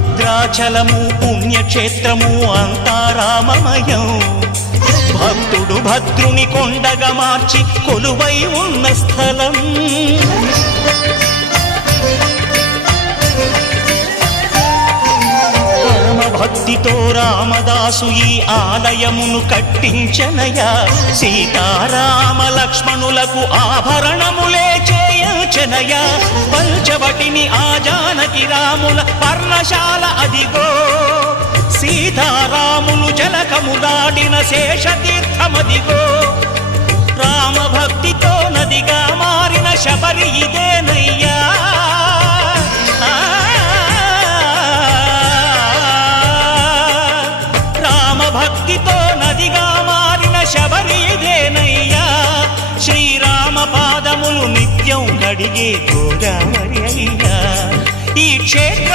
భద్రాచలము పుణ్యక్షేత్రము అంతా రామమయం. భక్తుడు భద్రుని కొండగా మార్చి కొలువై ఉన్న స్థలం. భక్తితో రామదాసు ఈ ఆలయమును కట్టించనయా. సీతారామ లక్ష్మణులకు ఆభరణములే చేయించనయా. పంచవటిని ఆ జానకి రాముల పర్ణశాల అదిగో. సీతారాములు జలకము దాడిన శేషతీర్థమదిగో. రామ భక్తితో నదిగా మారిన శబరి ఇదేనయ్యా. భక్తితో నదిగా మారిన శబరి ఇదేనయ్యా. శ్రీరామ పాదములు నిత్యం కడిగే గోదావరి అయ్యా. ఈ క్షేత్ర